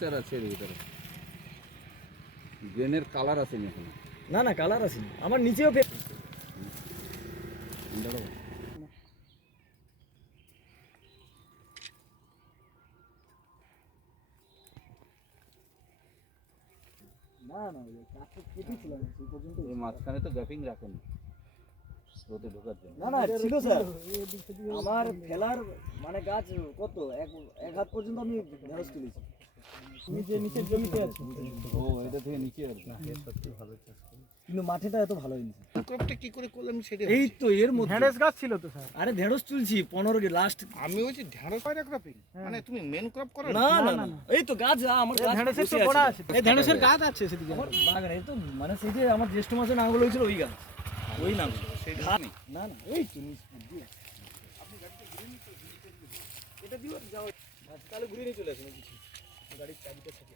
Texture আছে এর ভিতরে। গ্রেনের কালার আছে নি না না কালার আছে আমার নিচেও না না মাঝখানে তো গ্যাপিং রাখেন। রোদে ঢোকার জন্য। না না ছিল স্যার। আমার ফেলার মানে গাছ কত? এক এক হাত পর্যন্ত আমি ঢেঁড়স তুলেছি। নিচে নিচের জমিতে আছে। ও এটা থেকে নিচে আর কি। কিন্তু মাঠেটা এত ভালো হয়নি ক্রপটা কি করে করলাম সেটা এই তো এর মধ্যে। ঢেঁড়স গাছ ছিল তো স্যার। আরে ঢেঁড়স তুলছি পনেরো লাস্ট আমি বলছি ঢেঁড়স পায়রা ক্রপিং মানে তুমি মেন ক্রপ করো? না না না এই তো গাছ আমার গাছ ঢেঁড়সের তো বসে গোড়া আছে। আছে এই ঢেঁড়সের গাছ আছে সেদিকে। আমার বাগানে তো মানে সেই যে আমার জ্যেষ্ঠ মাসে নাঙ্গল হয়েছিল ওই গাছ। ওই নাম সেই না না এই জিনিস এটা দিও যাও। তাহলে ঘুরে নিয়ে চলে আসুন গাড়ির চাবিটা থাকে